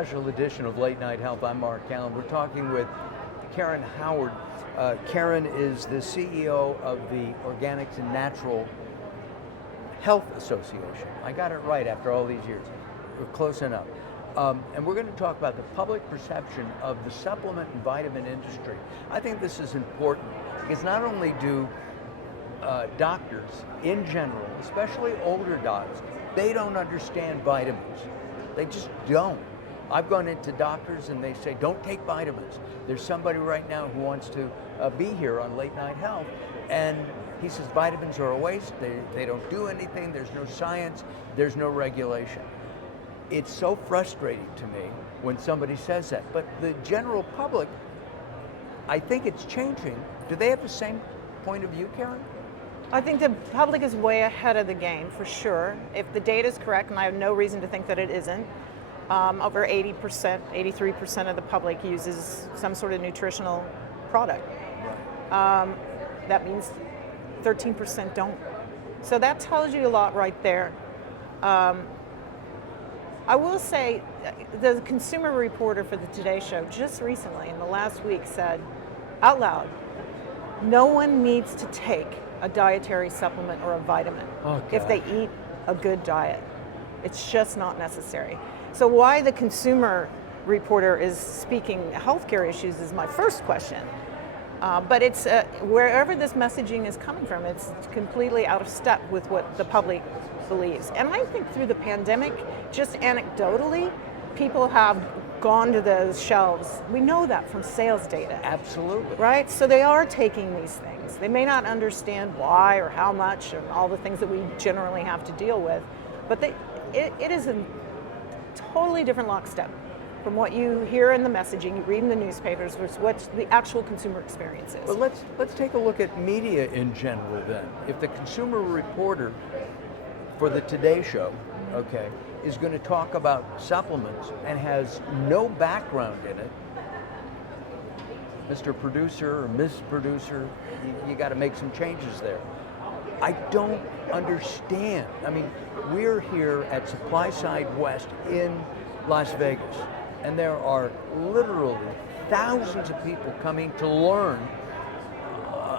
special edition of Late Night Health. I'm Mark Alyn. We're talking with Karen Howard. Karen is the CEO of the Organics and Natural Health Association. I got it right after all these years. We're close enough. And we're going to talk about the public perception of the supplement and vitamin industry. I think this is important because not only do doctors in general, especially older docs, they don't understand vitamins. They just don't. I've gone into doctors and they say, don't take vitamins. There's somebody right now who wants to be here on Late Night Health, and he says vitamins are a waste, they don't do anything, there's no science, there's no regulation. It's so frustrating to me when somebody says that, but the general public, I think it's changing. Do they have the same point of view, Karen? I think the public is way ahead of the game, for sure. If the data is correct, and I have no reason to think that it isn't, over 80%, 83% of the public uses some sort of nutritional product. That means 13% don't. So that tells you a lot right there. I will say, the consumer reporter for the Today Show just recently, in the last week, said out loud, no one needs to take a dietary supplement or a vitamin if they eat a good diet. It's just not necessary. So why the consumer reporter is speaking healthcare issues is my first question. But it's wherever this messaging is coming from, it's completely out of step with what the public believes. And I think through the pandemic, just anecdotally, people have gone to those shelves. We know that from sales data. Absolutely. Right? So they are taking these things. They may not understand why or how much or all the things that we generally have to deal with, but it is a totally different lockstep from what you hear in the messaging, you read in the newspapers, versus what the actual consumer experience is. Well, let's take a look at media in general then. If the consumer reporter for the Today Show, is going to talk about supplements and has no background in it, Mr. Producer or Miss Producer, you got to make some changes there. I don't understand. I mean, we're here at Supply Side West in Las Vegas, and there are literally thousands of people coming to learn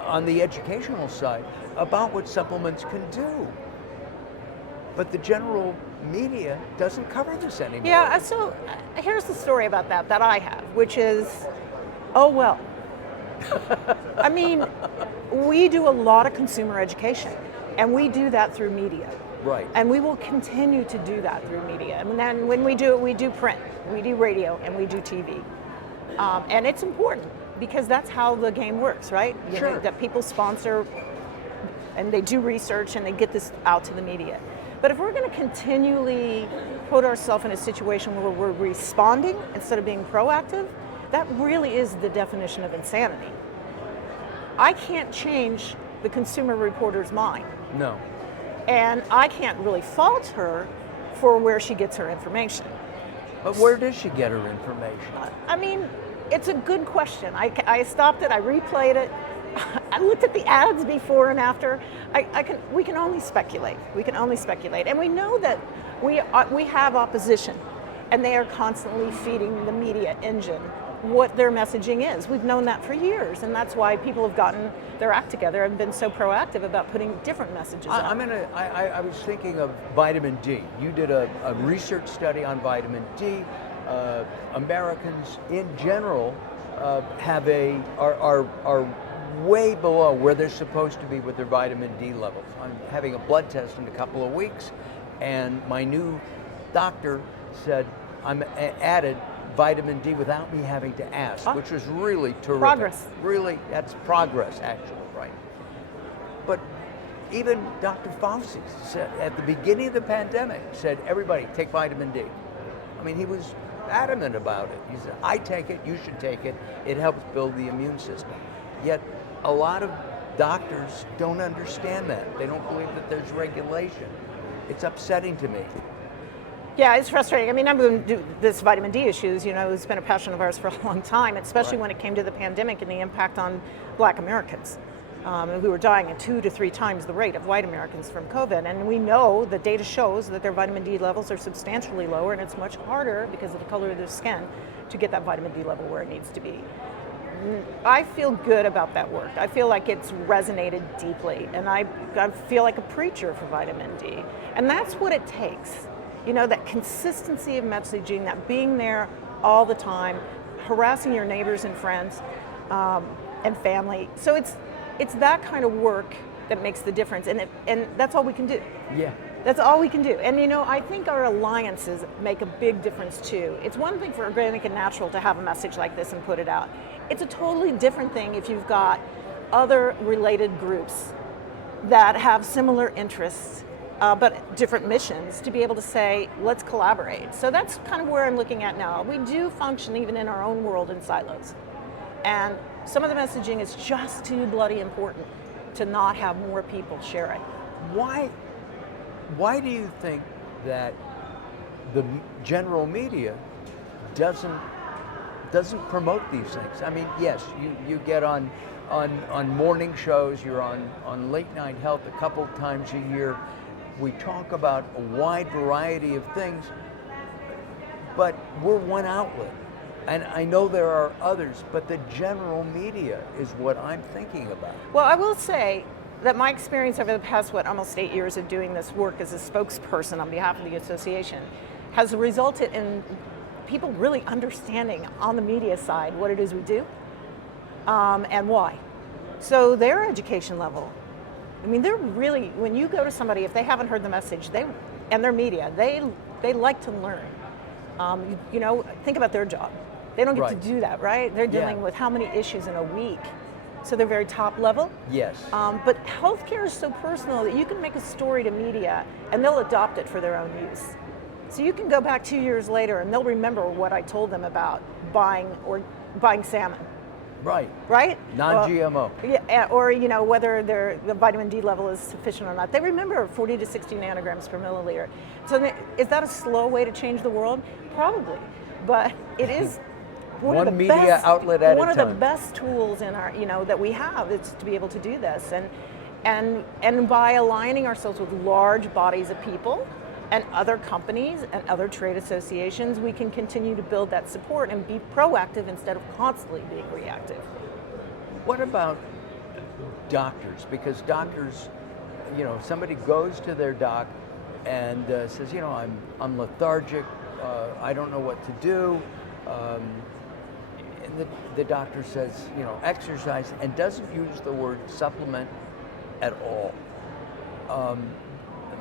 on the educational side about what supplements can do. But the general media doesn't cover this anymore. Yeah, so here's the story about that I have, which is, oh well. I mean, we do a lot of consumer education, and we do that through media. Right. And we will continue to do that through media. And then when we do it, we do print, we do radio, and we do TV. And it's important because that's how the game works, right? Sure. That people sponsor and they do research and they get this out to the media. But if we're going to continually put ourselves in a situation where we're responding instead of being proactive, that really is the definition of insanity. I can't change the consumer reporter's mind. No. And I can't really fault her for where she gets her information. But where does she get her information? I mean, it's a good question. I stopped it, I replayed it. I looked at the ads before and after. We can only speculate. We can only speculate. And we know that we have opposition, and they are constantly feeding the media engine what their messaging is. We've known that for years, and that's why people have gotten their act together and been so proactive about putting different messages out. I was thinking of vitamin D. You did a research study on vitamin D. Americans in general are way below where they're supposed to be with their vitamin D levels. I'm having a blood test in a couple of weeks, and my new doctor said I'm added vitamin D without me having to ask, which was really terrific. Progress. Really, that's progress, actually, right? But even Dr. Fauci said at the beginning of the pandemic, said, everybody take vitamin D. I mean, he was adamant about it. He said, I take it, you should take it. It helps build the immune system. Yet a lot of doctors don't understand that. They don't believe that there's regulation. It's upsetting to me. Yeah, it's frustrating. I mean, I'm going to do this vitamin D issues, it's been a passion of ours for a long time, especially when it came to the pandemic and the impact on Black Americans. who are dying at 2 to 3 times the rate of white Americans from COVID. And we know the data shows that their vitamin D levels are substantially lower, and it's much harder because of the color of their skin to get that vitamin D level where it needs to be. I feel good about that work. I feel like it's resonated deeply, and I feel like a preacher for vitamin D. And that's what it takes. You know, that consistency of messaging, that being there all the time, harassing your neighbors and friends and family. So it's that kind of work that makes the difference, and that's all we can do. Yeah. That's all we can do. And you know, I think our alliances make a big difference too. It's one thing for organic and natural to have a message like this and put it out. It's a totally different thing if you've got other related groups that have similar interests, but different missions, to be able to say, let's collaborate. So that's kind of where I'm looking at now. We do function even in our own world in silos. And some of the messaging is just too bloody important to not have more people share it. Why do you think that the general media doesn't promote these things? I mean, yes, you get on morning shows, you're on late night health a couple times a year. We talk about a wide variety of things, but we're one outlet. And I know there are others, but the general media is what I'm thinking about. Well, I will say that my experience over the past, almost 8 years of doing this work as a spokesperson on behalf of the association has resulted in people really understanding on the media side what it is we do and why. So their education level, I mean, they're really, when you go to somebody, if they haven't heard the message, and their media, they like to learn. You know, think about their job. They don't get to do that, right? They're dealing with how many issues in a week. So they're very top level. Yes. But healthcare is so personal that you can make a story to media and they'll adopt it for their own use. So you can go back 2 years later and they'll remember what I told them about buying salmon. Right. Right? Non-GMO. Yeah, or you know, whether the vitamin D level is sufficient or not. They remember 40 to 60 nanograms per milliliter. So is that a slow way to change the world? Probably. But it is one of the media best, outlet at a time. One of the best tools in our, that we have is to be able to do this. And by aligning ourselves with large bodies of people and other companies and other trade associations, we can continue to build that support and be proactive instead of constantly being reactive. What about doctors? Because doctors, somebody goes to their doc and says, I'm lethargic, I don't know what to do. And the doctor says, exercise, and doesn't use the word supplement at all.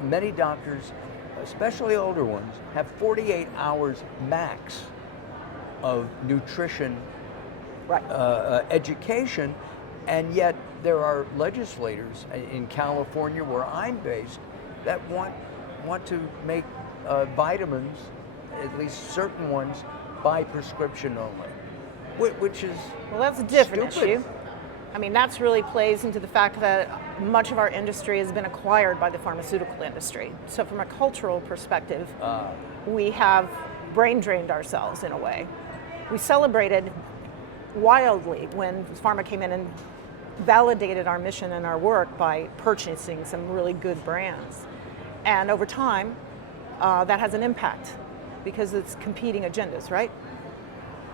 Many doctors, especially older ones, have 48 hours max of nutrition education, and yet there are legislators in California, where I'm based, that want to make vitamins, at least certain ones, by prescription only, which is that's a different stupid. issue. I mean, that's really plays into the fact that much of our industry has been acquired by the pharmaceutical industry. So from a cultural perspective, we have brain drained ourselves in a way. We celebrated wildly when pharma came in and validated our mission and our work by purchasing some really good brands. And over time, that has an impact because it's competing agendas, right?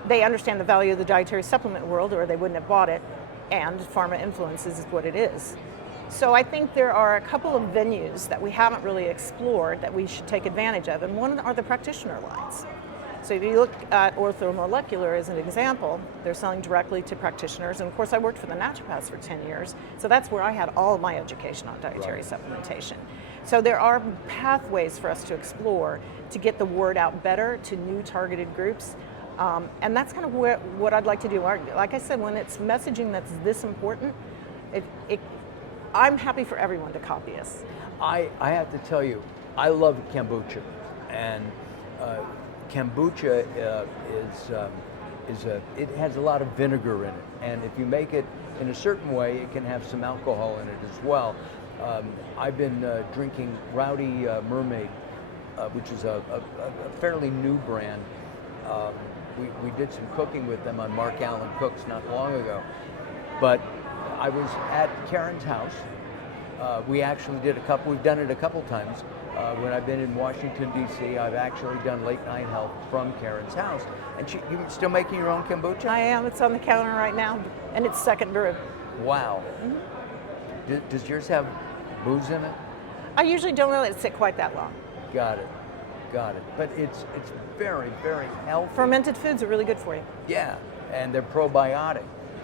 They understand the value of the dietary supplement world, or they wouldn't have bought it, and pharma influences is what it is. So I think there are a couple of venues that we haven't really explored that we should take advantage of, and one are the practitioner lines. So if you look at orthomolecular as an example, they're selling directly to practitioners, and of course I worked for the naturopaths for 10 years, so that's where I had all of my education on dietary supplementation. So there are pathways for us to explore to get the word out better to new targeted groups. And that's kind of what I'd like to do. Like I said, when it's messaging that's this important, I'm happy for everyone to copy us. I have to tell you, I love kombucha, and kombucha it has a lot of vinegar in it, and if you make it in a certain way, it can have some alcohol in it as well. I've been drinking Rowdy Mermaid, which is a fairly new brand. We did some cooking with them on Mark Alyn Cooks not long ago, but I was at Karen's house. We actually did we've done it a couple times. When I've been in Washington, D.C., I've actually done Late Night Health from Karen's house. And you still making your own kombucha? I am. It's on the counter right now, and it's second brew. Wow. Does yours have booze in it? I usually don't let it sit quite that long. Got it. But it's very, very healthy. Fermented foods are really good for you. Yeah, and they're probiotic.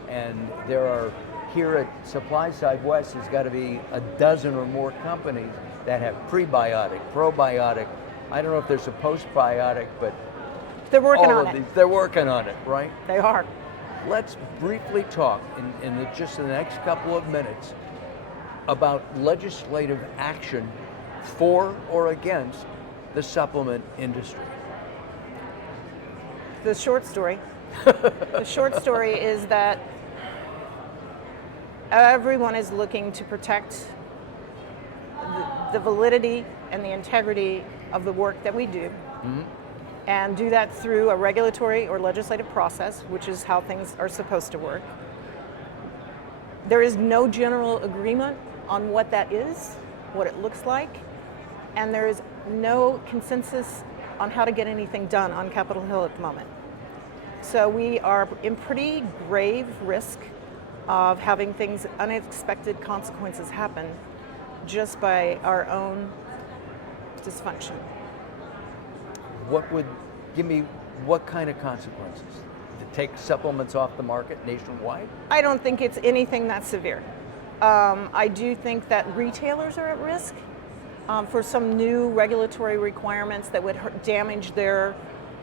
And there are, here at Supply Side West, there's got to be a dozen or more companies that have prebiotic, probiotic. I don't know if there's a postbiotic, but they're working all on of it. these, they're working on it, right? They are. Let's briefly talk in just the next couple of minutes about legislative action for or against the supplement industry. The short story. The short story is that everyone is looking to protect the validity and the integrity of the work that we do, and do that through a regulatory or legislative process, which is how things are supposed to work. There is no general agreement on what that is, what it looks like, and there is no consensus on how to get anything done on Capitol Hill at the moment. So we are in pretty grave risk of having unexpected consequences happen just by our own dysfunction. What kind of consequences? To take supplements off the market nationwide? I don't think it's anything that severe. I do think that retailers are at risk for some new regulatory requirements that would damage their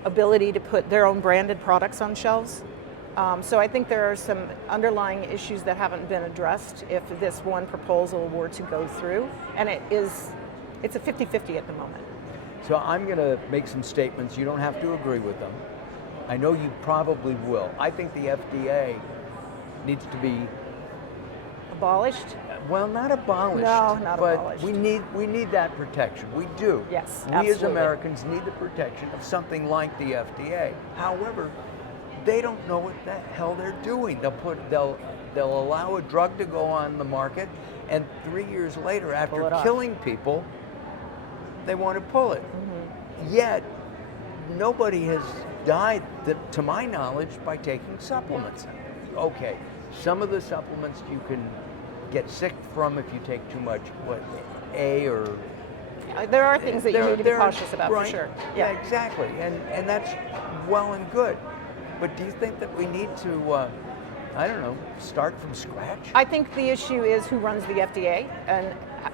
ability to put their own branded products on shelves. So I think there are some underlying issues that haven't been addressed if this one proposal were to go through, and it's a 50-50 at the moment. So I'm going to make some statements. You don't have to agree with them. I know you probably will. I think the FDA needs to be abolished? Well, not abolished. No, not but abolished. we need that protection. We do. Yes, we absolutely. as Americans need the protection of something like the FDA. However, they don't know what the hell they're doing. They'll allow a drug to go on the market, and 3 years later, after killing people, they want to pull it. Yet nobody has died, to my knowledge, by taking supplements. Okay, some of the supplements you can get sick from if you take too much, or... There are things that you need to be cautious about, right? for sure. Yeah, exactly, and that's well and good. But do you think that we need to, start from scratch? I think the issue is who runs the FDA,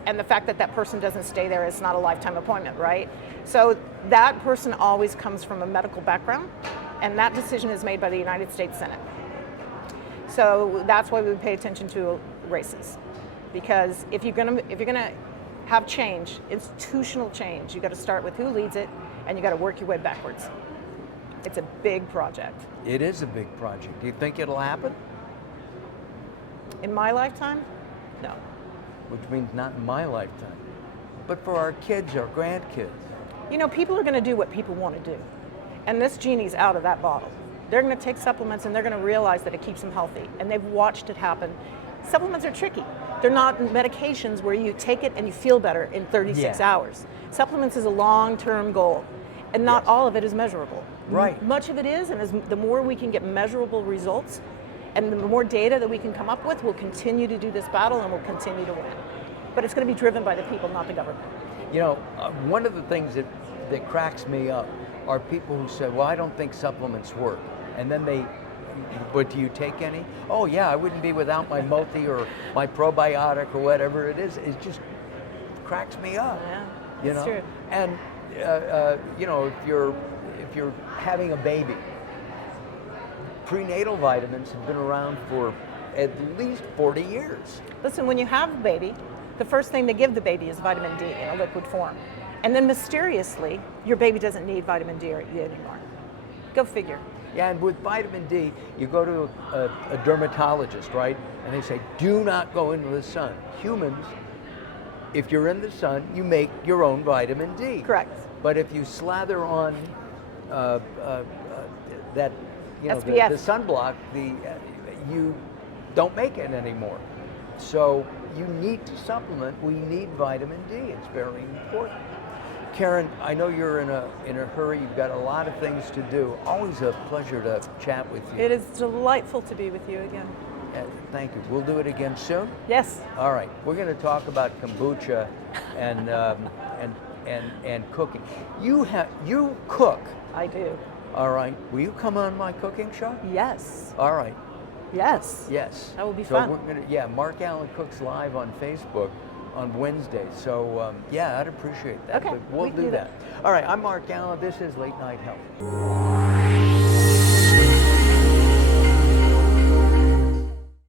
and the fact that person doesn't stay there is not a lifetime appointment, right? So that person always comes from a medical background, and that decision is made by the United States Senate. So that's why we pay attention to races, because if you're gonna have change, institutional change, you got to start with who leads it, and you got to work your way backwards. It's a big project. It is a big project. Do you think it'll happen? In my lifetime? No. Which means not in my lifetime, but for our kids, our grandkids. You know, people are going to do what people want to do, and this genie's out of that bottle. They're going to take supplements, and they're going to realize that it keeps them healthy, and they've watched it happen. Supplements are tricky. They're not medications where you take it and you feel better in 36 hours. Supplements is a long-term goal, and not all of it is measurable. Right. Much of it is, and the more we can get measurable results, and the more data that we can come up with, we'll continue to do this battle and we'll continue to win. But it's going to be driven by the people, not the government. You know, one of the things that cracks me up are people who say, well, I don't think supplements work. And then but do you take any? Oh yeah, I wouldn't be without my multi or my probiotic or whatever it is. It just cracks me up. Yeah, you that's know? true. And if you're having a baby, prenatal vitamins have been around for at least 40 years. Listen, when you have a baby, the first thing they give the baby is vitamin D in a liquid form. And then mysteriously, your baby doesn't need vitamin D anymore. Go figure. Yeah, and with vitamin D, you go to a dermatologist, right? And they say, do not go into the sun. Humans, if you're in the sun, you make your own vitamin D. Correct. But if you slather on that, the sunblock, you don't make it anymore. So you need to supplement. We need vitamin D. It's very important. Karen, I know you're in a hurry. You've got a lot of things to do. Always a pleasure to chat with you. It is delightful to be with you again. Thank you. We'll do it again soon. Yes. All right. We're going to talk about kombucha and cooking. You cook. I do. All right. Will you come on my cooking show? Yes. All right. Yes. Yes. That will be so fun. We're gonna, Mark Alyn cooks live on Facebook on Wednesday. So I'd appreciate that. Okay, But we'll we can do do that. All right. I'm Mark Alyn. This is Late Night Health.